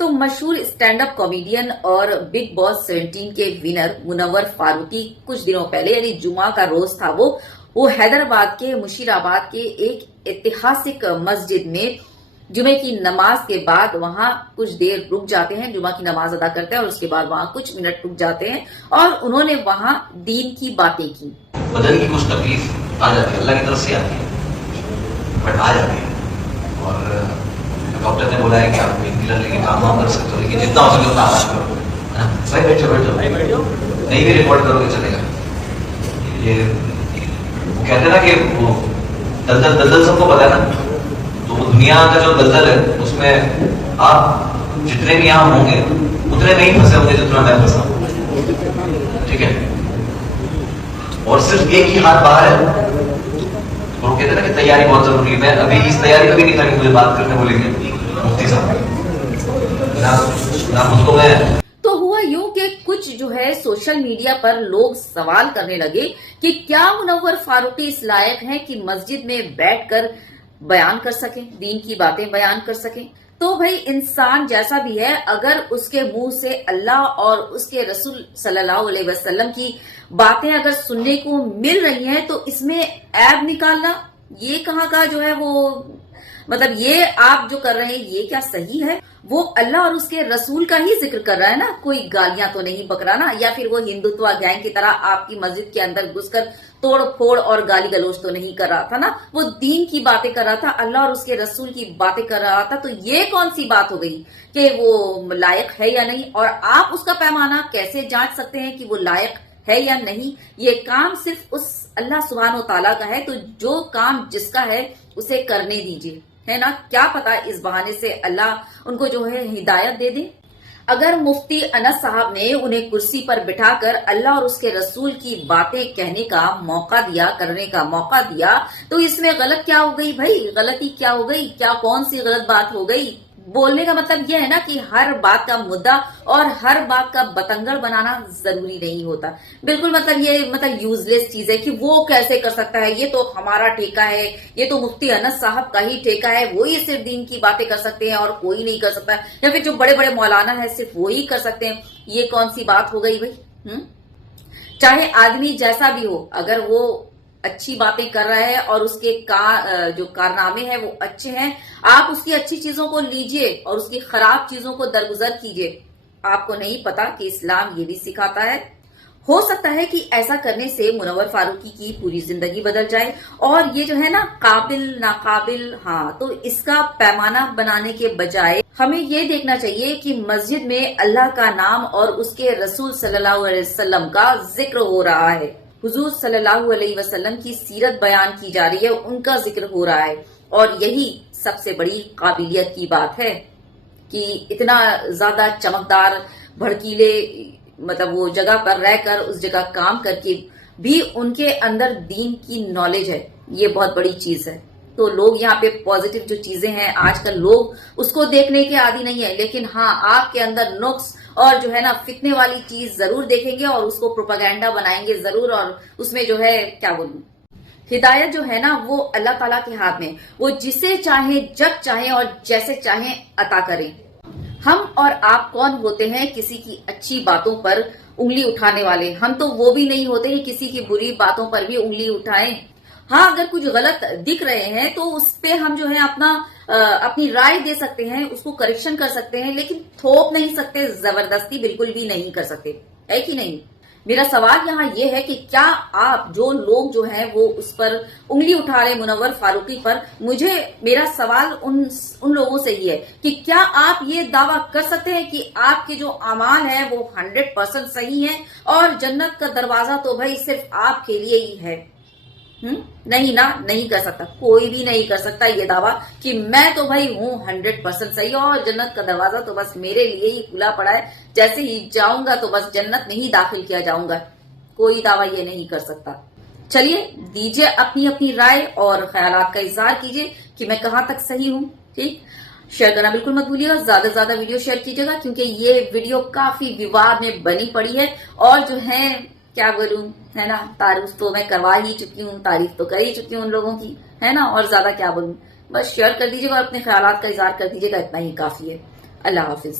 तो मशहूर stand up comedian और बिग बॉस 17 के विनर मुनव्वर फारूकी कुछ दिनों पहले यानी जुमा का रोज था वो हैदराबाद के मुशीराबाद के एक ऐतिहासिक मस्जिद में जुमे की नमाज के बाद वहां कुछ देर रुक जाते हैं, जुमा की नमाज अदा करते हैं और उसके बाद वहां कुछ मिनट रुक जाते हैं और उन्होंने वहां दीन की बातें की। बदन की कुछ तकलीफ आ जाती है, अल्लाह की तरफ से आती है, बट आ जाती है और डॉक्टर ने बोला है कि आप पेन किलर लेके काम वाम कर सकते हो, लेकिन जितना हो सके उतना आराम करो। भाई बैठो नहीं भी रिकॉर्ड करोगे चलेगा। ये वो कहते हैं ना कि वो दलदल सबको पता है ना, तो वो दुनिया का जो दलदल है उसमें आप जितने भी यहाँ होंगे उतने में ही फंसे होंगे जितना मैं फंसा हूं, ठीक है। और सिर्फ एक ही हाथ बाहर है। वो कहते हैं ना कि तैयारी बहुत जरूरी है। मैं अभी इस तैयारी कभी नहीं करी, मुझे बात करने बोलेंगे मुफ्ती साहब ना मुझको मैं। तो हुआ यूं कि कुछ जो है सोशल मीडिया पर लोग सवाल करने लगे कि क्या मुनव्वर फारूकी इस लायक हैं कि मस्जिद में बैठकर बयान कर सकें, दीन की बातें बयान कर सकें। तो भाई इंसान जैसा भी है, अगर उसके मुंह से अल्लाह और उसके रसूल सल्लल्लाहु अलैहि वसल्लम की बातें अगर सुनने को मिल रही हैं तो इसमें ऐब निकालना ये कहाँ का जो है वो मतलब ये आप जो कर रहे हैं ये क्या सही है? वो अल्लाह और उसके रसूल का ही जिक्र कर रहा है ना, कोई गालियां तो नहीं बक रहा ना, या फिर वो हिंदुत्व गैंग की तरह आपकी मस्जिद के अंदर घुसकर तोड़ फोड़ और गाली गलोच तो नहीं कर रहा था ना, वो दीन की बातें कर रहा था, अल्लाह और उसके रसूल की बातें कर रहा था। तो ये कौन सी बात हो गई कि वो लायक है या नहीं? और आप उसका पैमाना कैसे जांच सकते हैं कि वो लायक है या नहीं? ये काम सिर्फ उस अल्लाह सुब्हान व तआला का है, तो जो काम जिसका है उसे करने दीजिए, है ना। क्या पता इस बहाने से अल्लाह उनको जो है हिदायत दे दे। अगर मुफ्ती अनस साहब ने उन्हें कुर्सी पर बिठाकर अल्लाह और उसके रसूल की बातें कहने का मौका दिया, करने का मौका दिया, तो इसमें गलत क्या हो गई भाई? गलती क्या हो गई? क्या कौन सी गलत बात हो गई? बोलने का मतलब यह है ना कि हर बात का मुद्दा और हर बात का बतंगड़ बनाना जरूरी नहीं होता। बिल्कुल मतलब यूजलेस चीज है कि वो कैसे कर सकता है, ये तो हमारा ठेका है, ये तो मुफ्ती अनस साहब का ही ठेका है, वो ही सिर्फ दीन की बातें कर सकते हैं और कोई नहीं कर सकता, या फिर जो बड़े बड़े मौलाना है सिर्फ वो ही कर सकते हैं। ये कौन सी बात हो गई भाई? चाहे आदमी जैसा भी हो, अगर वो अच्छी बातें कर रहा है और उसके जो कारनामे हैं वो अच्छे हैं, आप उसकी अच्छी चीजों को लीजिए और उसकी खराब चीजों को दरगुजर कीजिए। आपको नहीं पता कि इस्लाम ये भी सिखाता है। हो सकता है कि ऐसा करने से मुनव्वर फारूकी की पूरी जिंदगी बदल जाए और ये जो है ना काबिल नाकाबिल, हाँ, तो इसका पैमाना बनाने के बजाय हमें ये देखना चाहिए कि मस्जिद में अल्लाह का नाम और उसके रसूल सल्लल्लाहु अलैहि वसल्लम का जिक्र हो रहा है, हुजूर सल्लल्लाहु अलैहि वसल्लम की सीरत बयान की जा रही है, उनका जिक्र हो रहा है। और यही सबसे बड़ी काबिलियत की बात है कि इतना ज्यादा चमकदार भड़कीले मतलब वो जगह पर रहकर उस जगह काम करके भी उनके अंदर दीन की नॉलेज है, ये बहुत बड़ी चीज है। तो लोग यहाँ पे पॉजिटिव जो चीजें हैं आजकल लोग उसको देखने के आदी नहीं है, लेकिन हाँ आपके अंदर नुक्स और जो है ना फितने वाली चीज जरूर देखेंगे और उसको प्रोपागेंडा बनाएंगे जरूर। और उसमें जो है क्या बोलूं, हिदायत जो है ना वो अल्लाह ताला के हाथ में, वो जिसे चाहे जब चाहे और जैसे चाहे अता करें। हम और आप कौन होते हैं किसी की अच्छी बातों पर उंगली उठाने वाले? हम तो वो भी नहीं होते कि किसी की बुरी बातों पर भी उंगली उठाएं। हाँ, अगर कुछ गलत दिख रहे हैं तो उस पे हम जो है अपनी राय दे सकते हैं, उसको करेक्शन कर सकते हैं, लेकिन थोप नहीं सकते, जबरदस्ती बिल्कुल भी नहीं कर सकते, है कि नहीं। मेरा सवाल यहाँ ये है कि क्या आप जो लोग जो हैं वो उस पर उंगली उठा रहे मुनव्वर फारूकी पर, मेरा सवाल उन लोगों से ही है कि क्या आप ये दावा कर सकते हैं कि आपके जो अमाल है वो 100% सही है और जन्नत का दरवाजा तो भाई सिर्फ आपके लिए ही है? नहीं ना, नहीं कर सकता, कोई भी नहीं कर सकता ये दावा कि मैं तो भाई हूँ 100% सही और जन्नत का दरवाजा तो बस मेरे लिए ही खुला पड़ा है, जैसे ही जाऊंगा तो बस जन्नत में ही दाखिल किया जाऊंगा। कोई दावा ये नहीं कर सकता। चलिए दीजिए अपनी अपनी राय और ख्यालात का इजहार कीजिए कि मैं कहाँ तक सही हूँ। ठीक, शेयर करना बिल्कुल मत भूलिएगा, ज्यादा से ज्यादा वीडियो शेयर कीजिएगा क्योंकि ये वीडियो काफी विवाद में बनी पड़ी है और जो है क्या बोलूं, है ना, तारीफ तो मैं करवा ही चुकी हूँ, तारीफ तो कर ही चुकी हूँ उन लोगों की, है ना, और ज्यादा क्या बोलूं। बस शेयर कर दीजिएगा और अपने ख्यालात का इजहार कर दीजिएगा, इतना ही काफी है। अल्लाह हाफिज।